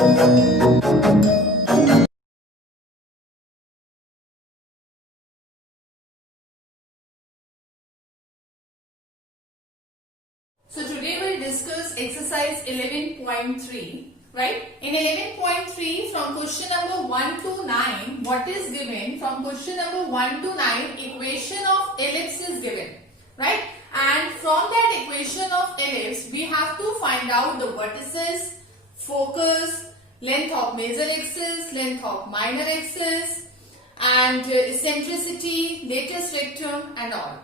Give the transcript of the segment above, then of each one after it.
So today we'll discuss exercise 11.3, right? In 11.3, from question number 1 to 9, what is given? From question number 1 to 9, equation of ellipse is given, right? And from that equation of ellipse, we have to find out the vertices, focus, length of major axis, length of minor axis, and eccentricity, lattice rectum, and all.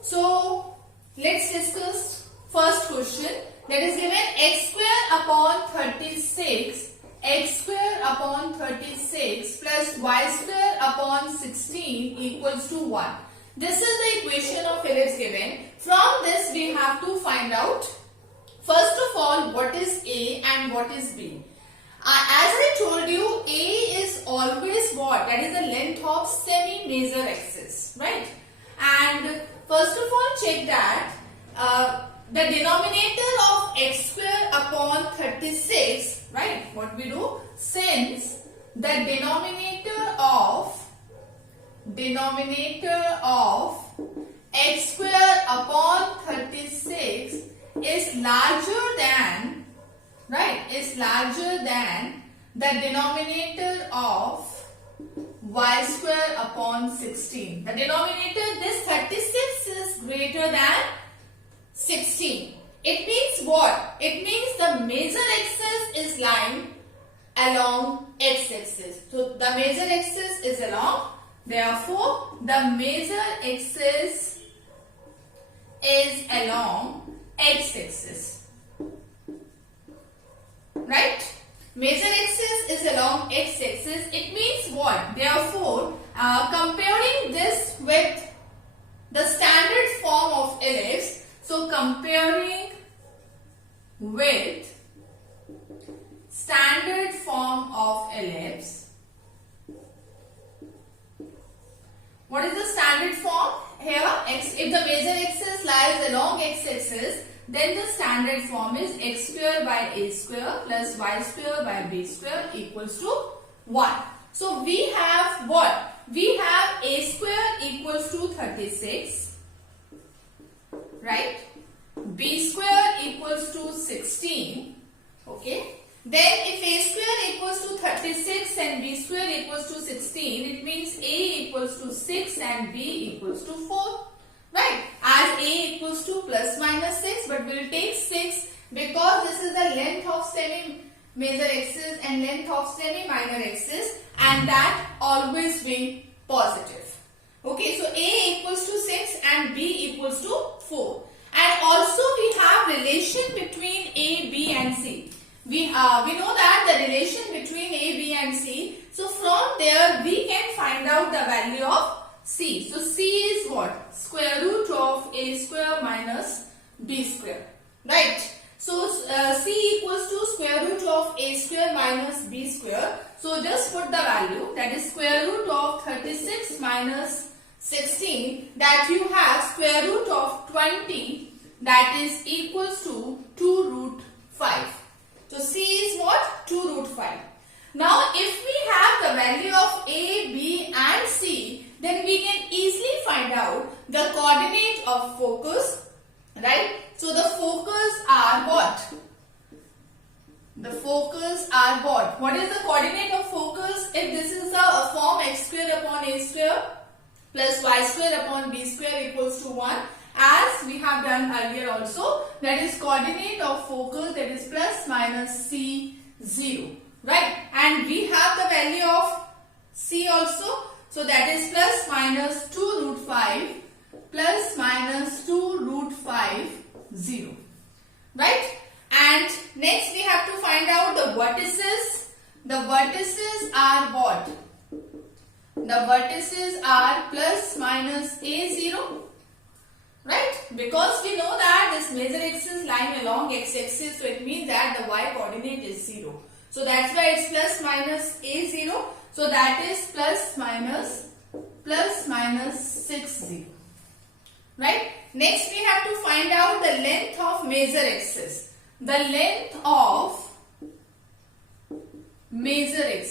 So let's discuss first question, that is given x square upon 36, x square upon 36 plus y square upon 16 equals to 1. This is the equation of ellipse given. From this we have to find out, first of all, what is A and what is B. As I told you, A is always what? That is the length of semi-major axis, right? And first of all, check that the denominator of x square upon 36, right? What we do? Since the denominator of x square upon 36 is larger than, right? Is larger than the denominator of y square upon 16. The denominator, this 36 is greater than 16. It means what? It means the major axis is lying along x-axis. So the major axis is along. Therefore, the major axis is along x-axis. Right? Major axis is along x-axis. It means what? Therefore, comparing this with the standard form of ellipse, so comparing with standard form of ellipse, what is the standard form? Here, if the major axis lies along x-axis, then the standard form is x square by a square plus y square by b square equals to 1. So we have what? We have a square equals to 36, right? B square equals to 16, okay? Then if a square equals to 36 and b square equals to 16, it means a equals to 6 and b equals to 4. Right, as a equals to plus minus 6, but we will take 6 because this is the length of semi-major axis and length of semi-minor axis, and that always be positive. Okay, so a equals to 6 and b equals to 4. And also we have relation between a, b and c. We know that the relation between a, b and c. So from there we can find out the value of c. So c is what? Square root of a square minus b square. Right. So c equals to square root of a square minus b square. So just put the value, that is square root of 36 minus 16, that you have square root of 20, that is equals to 2 root 5. So c is what? 2 root 5. Now if we have the value of a, b and c, then we can easily find out the coordinate of focus, right? So the focus are what? The focus are what? What is the coordinate of focus? If this is a form x square upon a square plus y square upon b square equals to 1, as we have done earlier also, that is coordinate of focus, that is plus minus c 0, right? And we have the value of c also. So that is plus minus 2 root 5 plus minus 2 root 5 0, right? And next we have to find out the vertices. The vertices are what? The vertices are plus minus a0, right? Because we know that this major axis lying along x-axis, so it means that the y coordinate is 0. So that's why it's plus minus a0. So that is plus minus 6 0. Right? Next we have to find out the length of major axis. The length of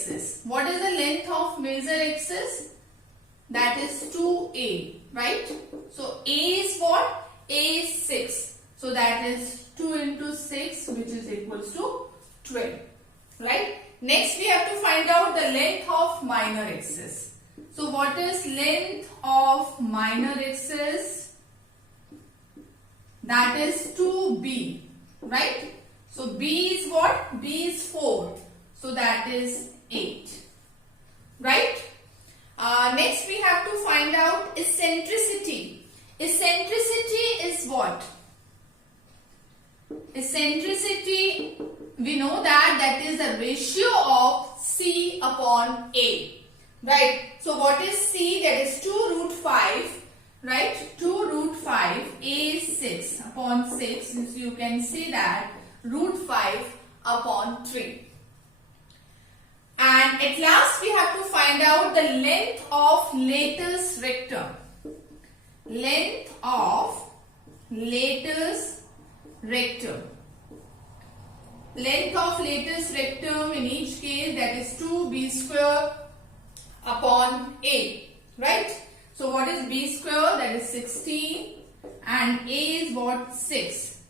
axis. What is the length of major axis? That is 2a, right? So a is what? A is 6. So that is 2 into 6, which is equals to 12, right? Next we have to find out the length of minor axis. So what is length of minor axis? That is 2b, right? So b is what? B is 4. So that is 8, right? Next we have to find out eccentricity. Eccentricity is what? Eccentricity, we know that is the ratio of C upon A, right? So what is C? That is 2 root 5, right? 2 root 5, A is 6 upon 6. So you can say that root 5 upon 3. And at last we have to find out the length of lattice rectum. Length of lattice rectum. Length of lattice rectum in each case, that is 2b square upon a, right? So what is b square? That is 16 and a is what? 6.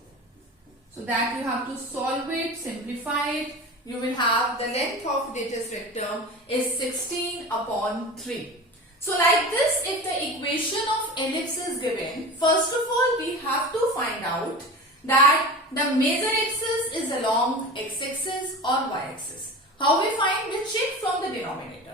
So that you have to solve it, simplify it. You will have the length of lattice rectum is 16 upon 3. So like this, if the equation of ellipse is given, first of all we have to find out that the major axis is along x-axis or y-axis. How we find? We check from the denominator,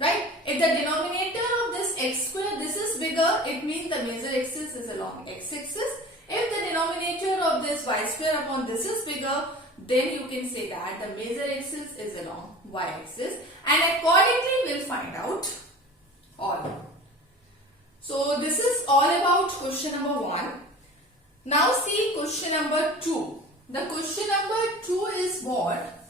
right? If the denominator of this x square, this is bigger, it means the major axis is along x-axis. If the denominator of this y square upon this is bigger, then you can say that the major axis is along y-axis, and accordingly we'll find out all. So this is all about question number 1. Now see question number 2. The question number 2 is what?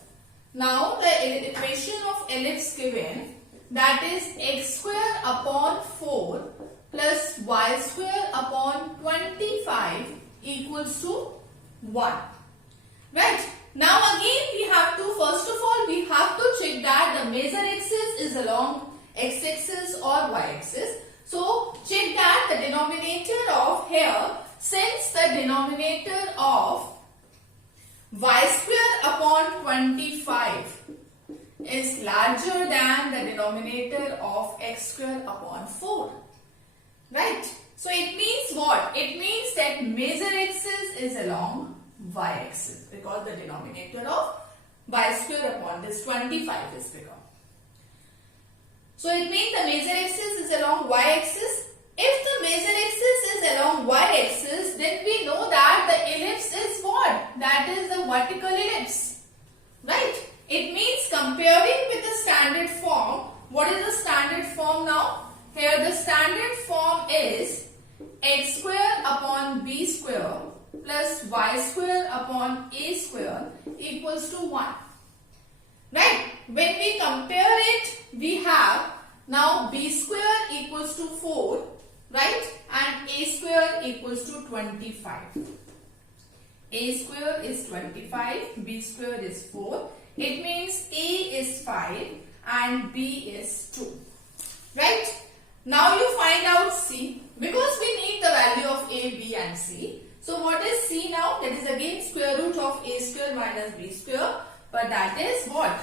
Now the equation of ellipse given, that is x square upon 4 plus y square upon 25 equals to 1. Right? Now again we have to, first of all we have to check that the major axis is along x-axis or y-axis. So check that the denominator of here, since the denominator of y square upon 25 is larger than the denominator of x square upon 4, right? So it means what? It means that major axis is along y-axis because the denominator of y square upon this 25 is bigger. So it means the major axis is along y-axis. If the major axis is along y-axis, then we know that the ellipse is what? That is the vertical ellipse, right? It means comparing with the standard form. What is the standard form now? Here the standard form is x square upon b square plus y square upon a square equals to 1. Right? When we compare it, we have now b square equals to 4, right? And a square equals to 25. A square is 25, b square is 4. It means a is 5 and b is 2. Right? Now you find out c, because we need the value of a, b and c. So what is c now? That is again square root of a square minus b square. But that is what?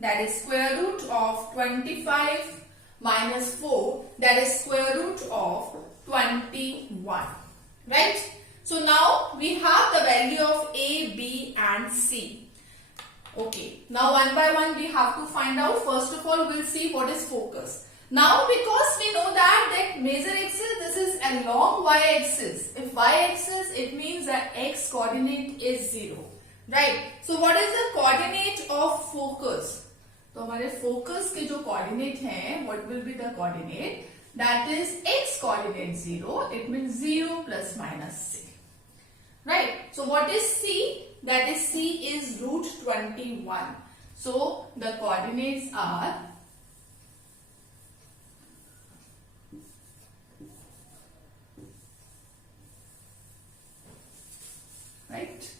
That is square root of 25 minus 4. That is square root of 21. Right? So now we have the value of a, b and c. Okay. Now one by one we have to find out. First of all we'll see what is focus. Now because we know that major axis, this is along y-axis. If y-axis, it means that x coordinate is 0. Right? So what is the coordinate of focus? तो हमारे focus के जो coordinate हैं, what will be the coordinate? That is x coordinate 0. It means 0 plus minus c. Right? So what is c? That is c is root 21. So the coordinates are right.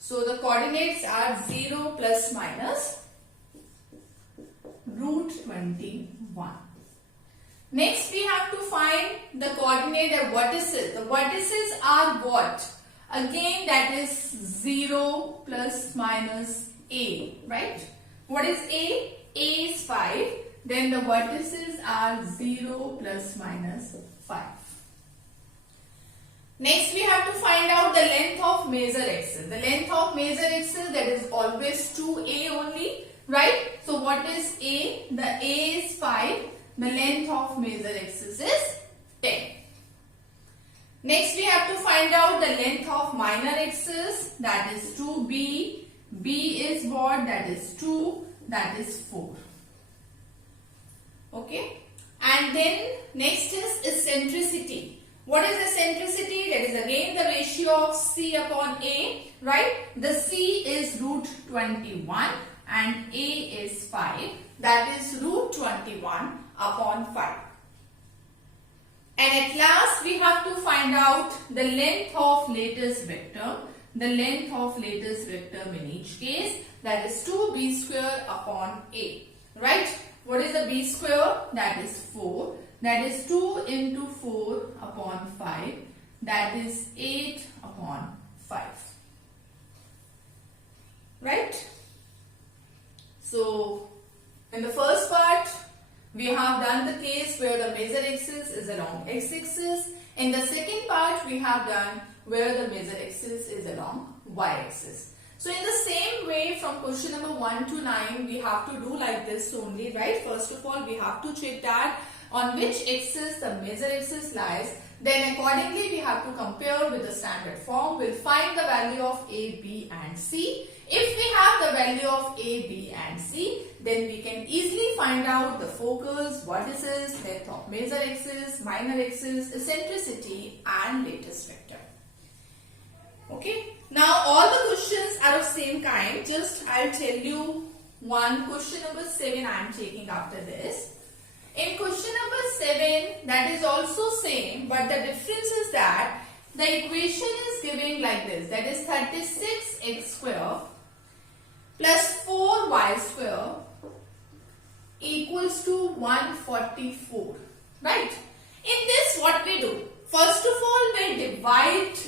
So the coordinates are 0 plus minus root 21. Next we have to find the coordinate of vertices. The vertices are what? Again that is 0 plus minus a, right? What is a? A is 5. Then the vertices are 0 plus minus 5. Next we have to find out the length of major axis. The length of major axis, that is always 2a only, right? So what is a? The a is 5. The length of major axis is 10. Next we have to find out the length of minor axis, that is 2b. b is what? That is 2. That is 4. Okay. And then next is eccentricity. What is eccentricity? That is again the ratio of c upon a, right? The c is root 21 and a is 5. That is root 21 upon 5. And at last we have to find out the length of lattice vector. The length of lattice vector in each case, that is 2b square upon a, right? What is the b square? That is 4. That is 2 into 4 upon 5. That is 8 upon 5. Right? So, in the first part, we have done the case where the major axis is along x-axis. In the second part, we have done where the major axis is along y-axis. So in the same way, from question number 1 to 9, we have to do like this only, right? First of all, we have to check that on which axis the major axis lies. Then accordingly, we have to compare with the standard form. We'll find the value of a, b and c. If we have the value of a, b and c, then we can easily find out the focus, vertices, length of major axis, minor axis, eccentricity and lattice vector. Okay. Now all the questions are of same kind. Just I'll tell you one question number 7 I am taking after this. In question number 7, that is also same, but the difference is that the equation is giving like this. That is 36x square plus 4y square equals to 144. Right? In this, what we do? First of all, we divide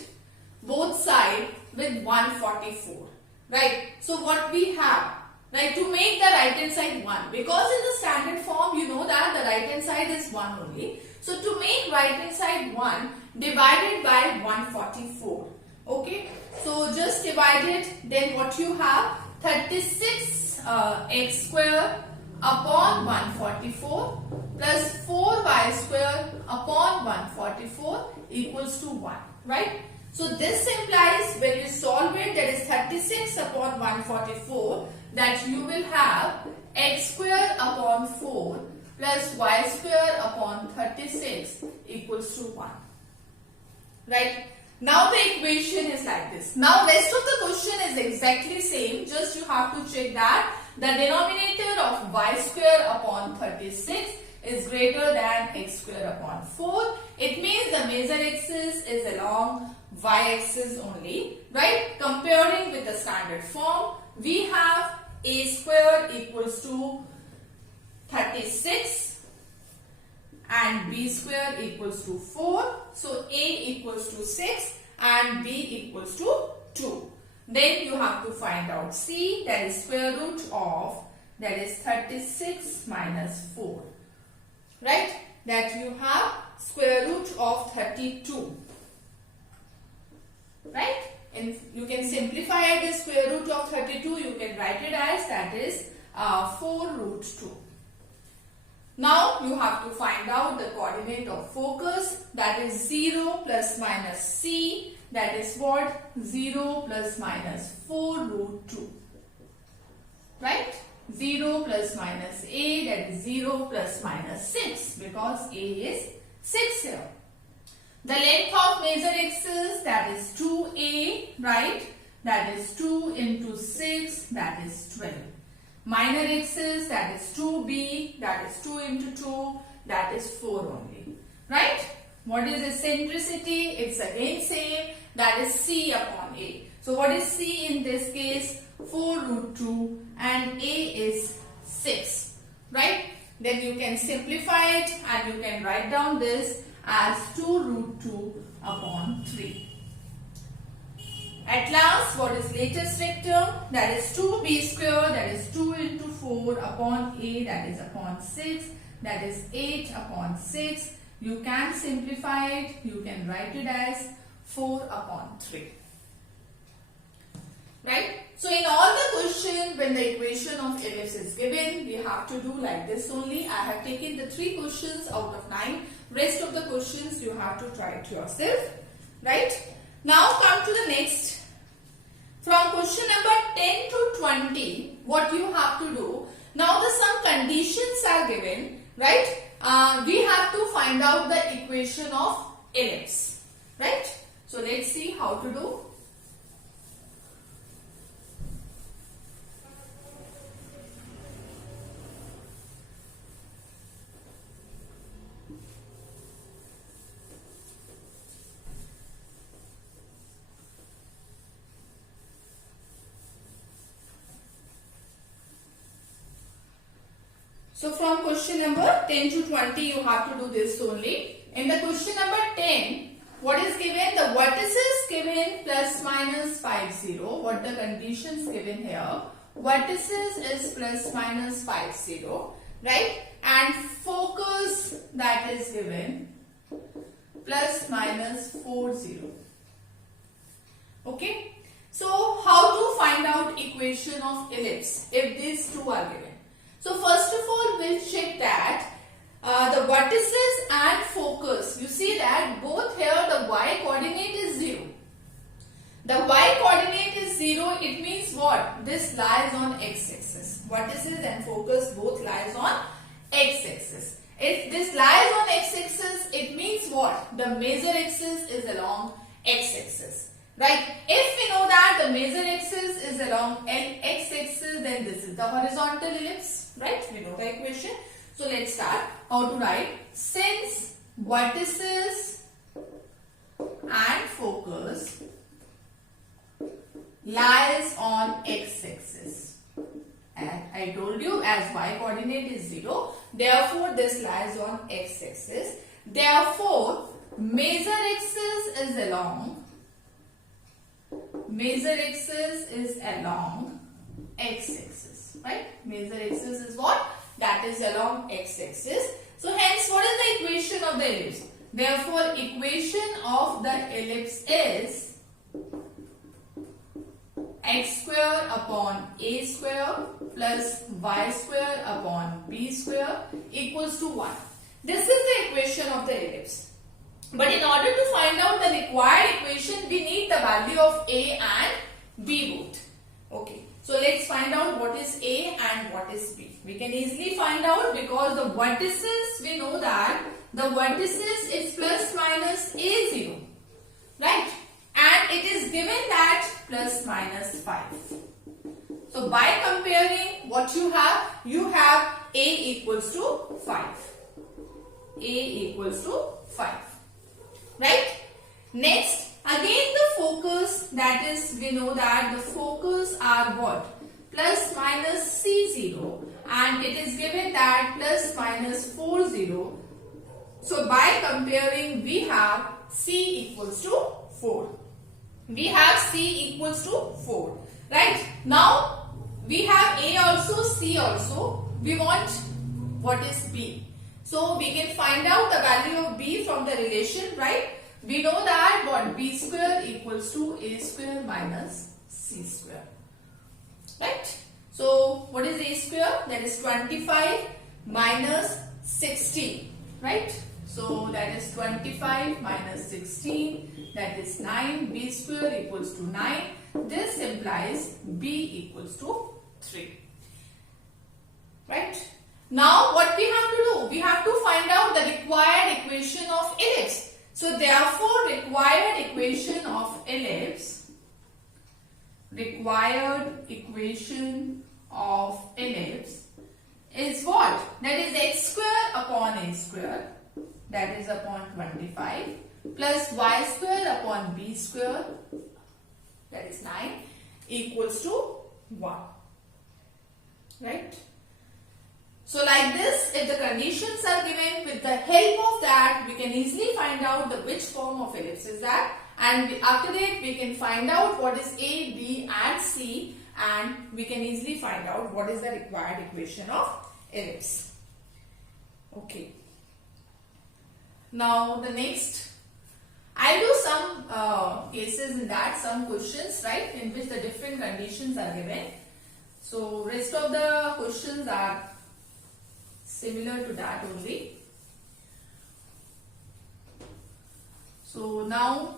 both sides with 144. Right? So what we have? Right, to make the right hand side 1, because in the standard form you know that the right hand side is 1 only. So to make right hand side 1, divided by 144. Okay, so just divide it, then what you have? 36 x square upon 144 plus 4y square upon 144 equals to 1. Right? So this implies when you solve it, that is 36 upon 144, that you will have x square upon 4 plus y square upon 36 equals to 1. Right? Now the equation is like this. Now rest of the question is exactly same. Just you have to check that the denominator of y square upon 36 is greater than x square upon 4. It means the major axis is along y-axis only. Right? Comparing with the standard form, we have a square equals to 36 and b square equals to 4. So a equals to 6 and b equals to 2. Then you have to find out c, that is square root of, that is 36 minus 4. Right? That you have square root of 32. Right? And you can simplify it as square root of 32. You can write it as that is 4 root 2. Now you have to find out the coordinate of focus, that is 0 plus minus c, that is what? 0 plus minus 4 root 2. Right? 0 plus minus a, that is 0 plus minus 6, because a is 6 here. The length of major axis, that is 2a, right? That is 2 into 6, that is 12. Minor axis, that is 2b, that is 2 into 2, that is 4 only. Right? What is eccentricity? It's again same, that is c upon a. So what is c in this case? 4 root 2 and a is 6. right? Then you can simplify it and you can write down this as 2 root 2 upon 3. At last, what is latest term? That is 2b square, that is 2 into 4 upon 8, that is upon 6, that is 8 upon 6. You can simplify it, you can write it as 4 upon 3. Right? So in all the question, when the equation of ellipse is given, we have to do like this only. I have taken the 3 questions out of 9. Rest of the questions you have to try it yourself. Right? Now come to the next. From question number 10 to 20, what you have to do. Now the some conditions are given. Right? We have to find out the equation of ellipse. Right? So let's see how to do. So from question number 10 to 20 you have to do this only. In the question number 10, what is given? The vertices given plus minus 50. What the conditions given here? Vertices is plus minus 50, right? And focus that is given plus minus 40. Okay. So how to find out equation of ellipse if these two are given? So first of all, we'll check that the vertices and focus. You see that both here the y coordinate is 0. The y coordinate is 0. It means what? This lies on x-axis. Vertices and focus both lies on x-axis. If this lies on x-axis, it means what? The major axis is along x-axis. Right? If we know that the major axis is along x-axis, then this is the horizontal ellipse. Right? We know the equation. So let's start. How to write? Since vertices and focus lies on x-axis. And I told you as y coordinate is 0. Therefore, this lies on x-axis. Therefore, major axis is along x-axis, right? Major axis is what? That is along x-axis. So hence, what is the equation of the ellipse? Therefore, equation of the ellipse is x square upon a square plus y square upon b square equals to 1. This is the equation of the ellipse. But in order to find out the required equation, we need the value of a and b both. Okay. So let's find out what is a and what is b. We can easily find out because the vertices, we know that the vertices is plus minus a0. Right? And it is given that plus minus 5. So by comparing what you have a equals to 5. A equals to 5. Right? Next, again the focus, that is, we know that the focus are what? Plus minus C0, and it is given that plus minus 40. So by comparing, we have C equals to 4. We have C equals to 4. Right? Now, we have A also, C also. We want what is B. So we can find out the value of B from the relation, right? We know that what? B square equals to A square minus C square. Right? So what is A square? That is 25 minus 16. Right? So that is 25 minus 16. That is 9. B square equals to 9. This implies B equals to 3. Right? Now what we have to do? We have to find out the required equation of ellipse. So therefore required equation of ellipse is what? That is x square upon a square, that is upon 25, plus y square upon b square, that is 9, equals to 1. Right? So like this, if the conditions are given, with the help of that, we can easily find out which form of ellipse is that, and after that we can find out what is A, B and C, and we can easily find out what is the required equation of ellipse. Okay. Now the next, I'll do some cases in that, some questions, right, in which the different conditions are given. So rest of the questions are similar to that only. So now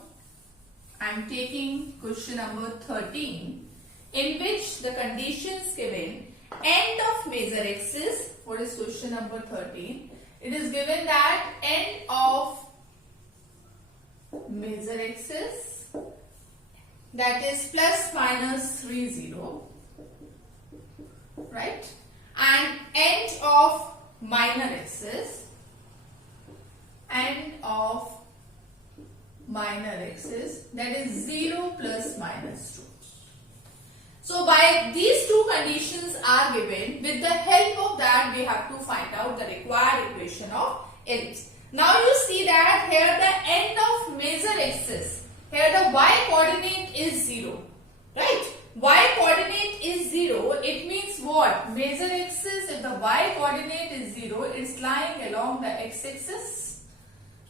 I am taking question number 13, in which the conditions given end of major axis. What is question number 13? It is given that end of major axis, that is plus minus 30, right, and end of minor axis, that is 0 plus minus 2. So by these two conditions are given, with the help of that we have to find out the required equation of ellipse. Now you see that here the end of major axis, here the y coordinate is 0, right? Y coordinate is 0, it means what? Major axis, if the y coordinate is 0, it's lying along the x-axis,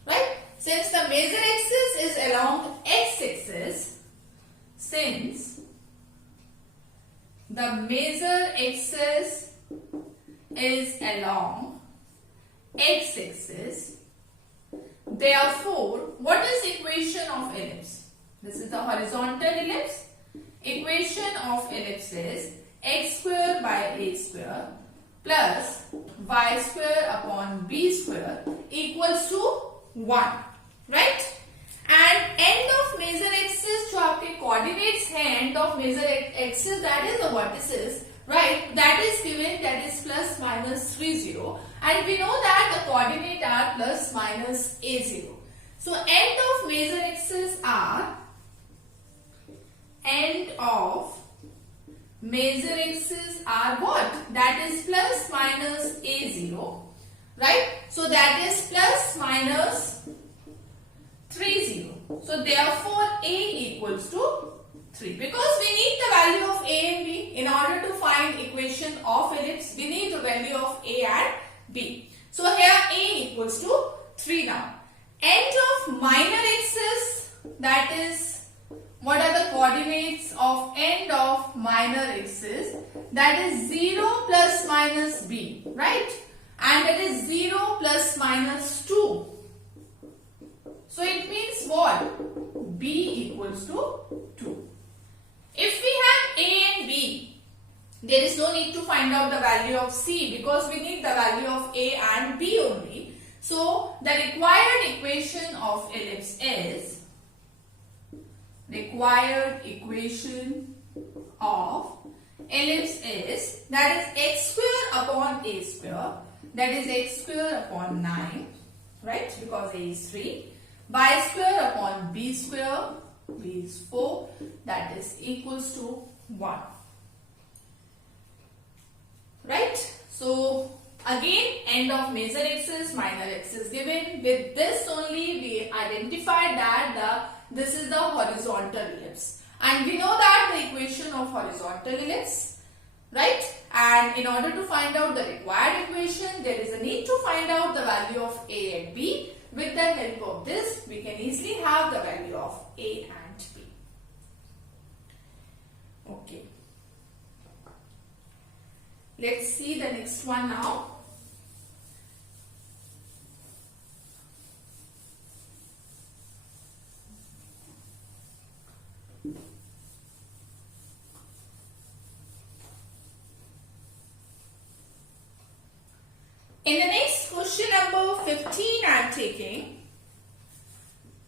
right? Since the major axis is along x-axis, since the major axis is along x-axis, therefore, what is equation of ellipse? This is the horizontal ellipse. Equation of ellipse is x square by a square plus y square upon b square equals to 1, right? And end of major axis जो आपके coordinates हैं, end of major axis, that is the vertices, right? That is given, that is plus minus 30, and we know that the coordinate are plus minus a0. So end of major axis are, end of major axis are what? That is plus minus a0, right? So that is plus minus 30. So therefore A equals to 3, because we need the value of A and B. In order to find equation of ellipse, we need the value of A and B. So here A equals to 3 now. End of minor axis, that is, what are the coordinates of end of minor axis? That is 0 plus minus B, right? And that is 0 plus minus 2. So it means what? B equals to 2. If we have A and B, there is no need to find out the value of C, because we need the value of A and B only. So the required equation of ellipse is, that is x square upon a square, that is x square upon 9, right, because A is 3, by square upon b square, b is 4, that is equals to 1, right? So again, end of major axis, minor axis given. With this only we identified that this is the horizontal ellipse, and we know that the equation of horizontal ellipse, right? And in order to find out the required equation, there is a need to find out the value of A and B. With the help of this, we can easily have the value of A and B. Okay. Let's see the next one now. In the next question number 15 I am taking,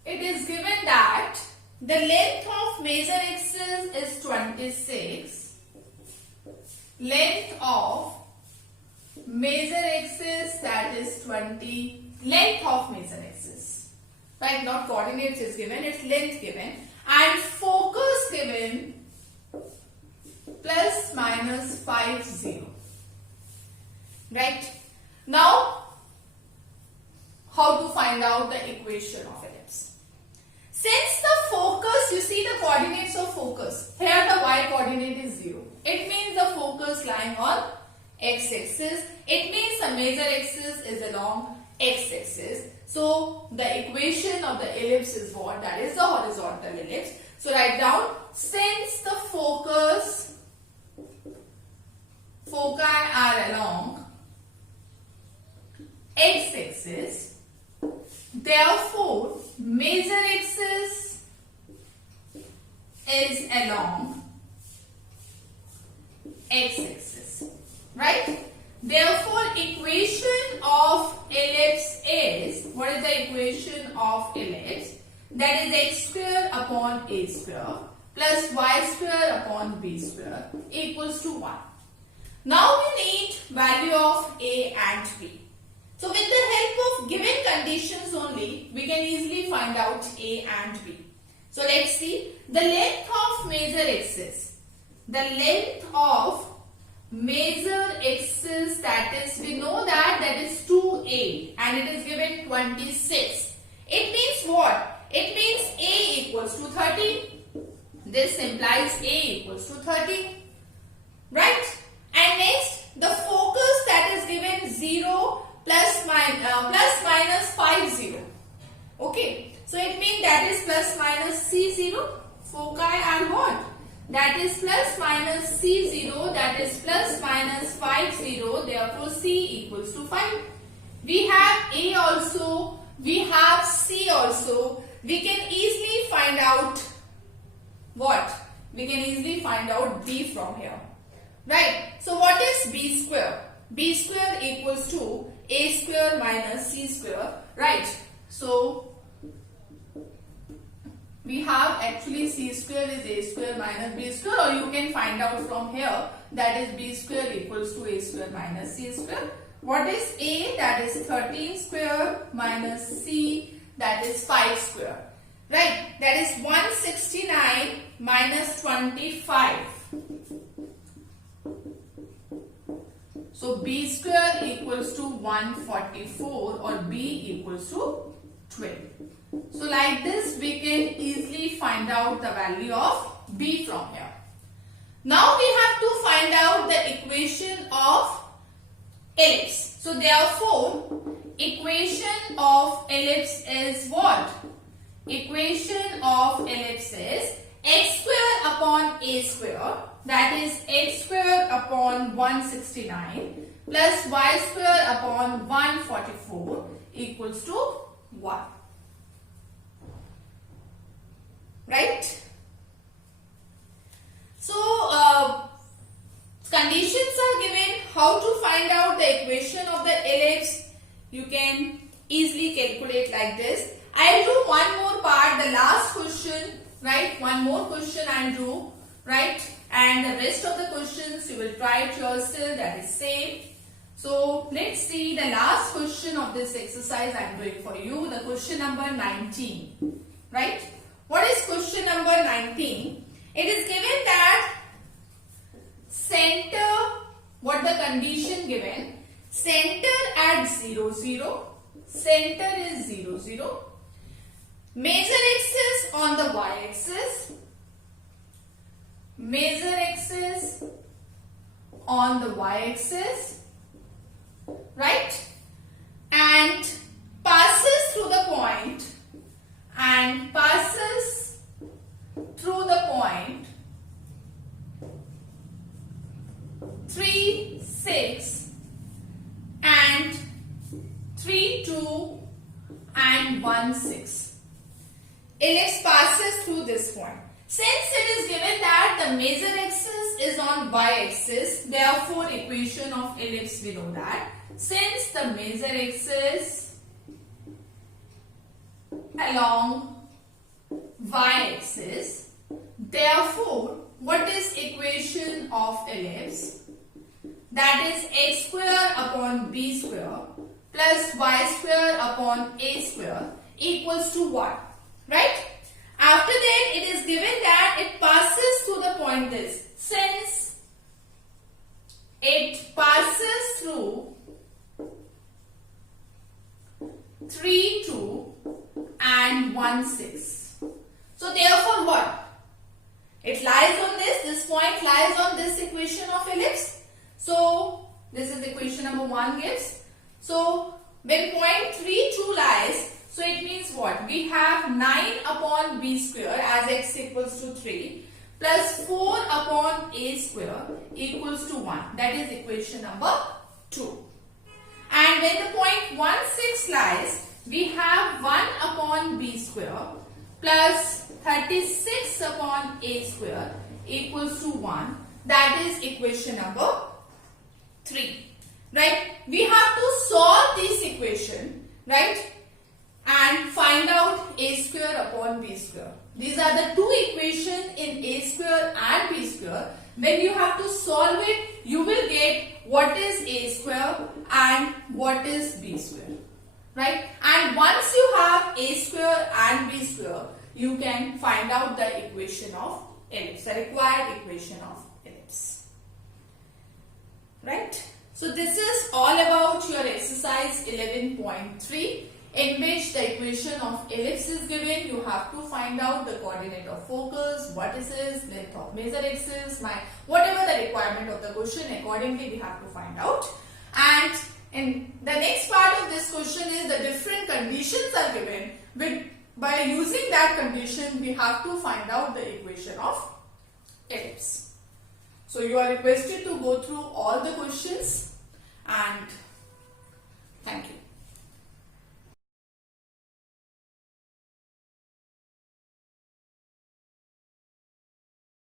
it is given that the length of major axis is 26, length of major axis, that is 20, length of major axis, right? Not coordinates is given, it's length given, and focus given plus minus 50. Right? Now, how to find out the equation of ellipse? Since the focus, you see the coordinates of focus. Here the y coordinate is 0. It means the focus lying on x-axis. It means the major axis is along x-axis. So the equation of the ellipse is what? That is the horizontal ellipse. So write down, since the foci are along x-axis, therefore major axis is along x-axis, right? Therefore equation of ellipse is, what is the equation of ellipse? That is x square upon a square plus y square upon b square equals to 1. Now we need value of a and b. So with the help of given conditions only, we can easily find out a and b. So let's see the length of major axis. The length of major axis, that is, we know that is 2a and it is given 26. It means what? It means a equals to 30. This implies a equals to 30. Right? And next, the focus that is given 0 plus minus 5 0. Okay. So it means that is plus minus C0. Foci are what? That is plus minus C0. That is plus minus 5 0. Therefore C equals to 5. We have A also. We have C also. We can easily find out what? We can easily find out B from here. Right? So what is B square? B square equals to A square minus C square. Right? So we have actually C square is A square minus B square, or you can find out from here that is B square equals to A square minus C square. What is A? That is 13 square minus C, that is 5 square. Right? That is 169 minus 25. So B square equals to 144 or B equals to 12. So like this we can easily find out the value of B from here. Now we have to find out the equation of ellipse. So therefore equation of ellipse is what? Equation of ellipse is x square upon a square, that is x square upon 169 plus y square upon 144 equals to 1. Right? So conditions are given. How to find out the equation of the ellipse? You can easily calculate like this. I'll do one more part, the last question, right? One more question I'll do, right? And the rest of the questions you will try it yourself, that is same. So let's see the last question of this exercise I am doing for you, the question number 19, right? What is question number 19? It is given that center, what the condition given, center at 0 0, center is 0 0, major axis on the y-axis, major axis on the y-axis, right? And passes through the point, and passes through the point 3 6 and 3 2 and 1 6. Ellipse passes through this point. Since it is given that the major axis is on y-axis, therefore equation of ellipse we know that since the major axis along y-axis, therefore what is equation of ellipse? That is x square upon b square plus y square upon a square equals to 1. Right? After that it is given that it passes through the point this. Since it passes through 3, 2 and 1, 6. So therefore what? It lies on this point lies on this equation of ellipse. So this is equation number 1 gives. So when point 3, 2 lies, so it means what? We have 9 upon b square as x equals to 3 plus 4 upon a square equals to 1. That is equation number 2. And when the point 1, 6 lies, we have 1 upon b square plus 36 upon a square equals to 1. That is equation number 3. Right? We have to solve this equation, right? And find out a square upon b square. These are the two equations in a square and b square. When you have to solve it, you will get what is a square and what is b square. Right? And once you have a square and b square, you can find out the equation of ellipse, the required equation of ellipse. Right? So this is all about your exercise 11.3, in which the equation of ellipse is given. You have to find out the coordinate of focus, what is its length of major axis, whatever the requirement of the question, accordingly we have to find out. And in the next part of this question is the different conditions are given. By using that condition, we have to find out the equation of ellipse. So you are requested to go through all the questions, and thank you.